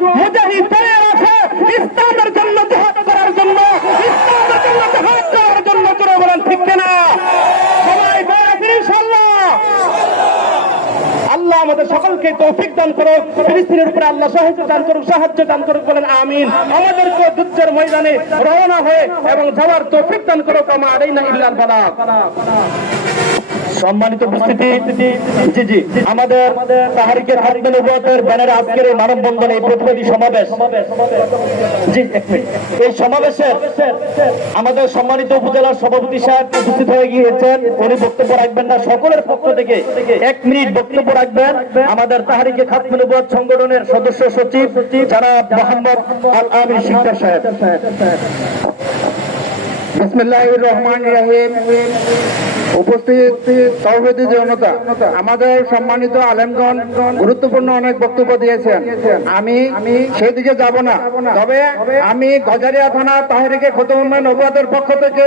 মুজাহিদ দাঁড়িয়ে আছে ইসলামের জন্য জিহাদ করার জন্য, ইসলামের জন্য জিহাদ করার জন্য। জোরে বলেন ঠিক কিনা? সবাই বেরাবেন ইনশাআল্লাহ। আল্লাহ আমাদের সকলকে তৌফিক দান করুক, ফিলিস্তিনের উপরে আল্লাহ সাহায্য দান করুক, সাহায্য দান করুক, বলেন আমিন। আমাদেরকে যুদ্ধের ময়দানে রওনা হয়ে এবং যাওয়ার তৌফিক দান করুক। আমা আলাইনা ইল্লাল বালাগ। সম্মানিত উপস্থিতি, জি আমাদের তাহরিকের হাতমে নবুয়তের ব্যানারে আজকের এই মানববন্ধন, এই প্রতিবাদী সমাবেশ, জি এই সমাবেশে আমাদের সম্মানিত উপজেলার সভাপতি সাহেব উপস্থিত হয়ে গিয়েছেন। উনি বক্তব্য রাখবেন না, সকলের পক্ষ থেকে 1 মিনিট বক্তব্য রাখবেন আমাদের তাহরিকে খাতমে নবুয়ত সংগঠনের সদস্য সচিব জনাব মোহাম্মদ আল আমির শিকদার সাহেব। বিসমিল্লাহির রহমানির রহিম। উপস্থিত সভাপতি জনতা, আমাদের সম্মানিত আলেমগণ গুরুত্বপূর্ণ অনেক বক্তব্য দিয়েছেন। আমি সেদিকে যাব না, তবে আমি গজারিয়া থানা তাহরিকে খতমে নবুয়তের পক্ষ থেকে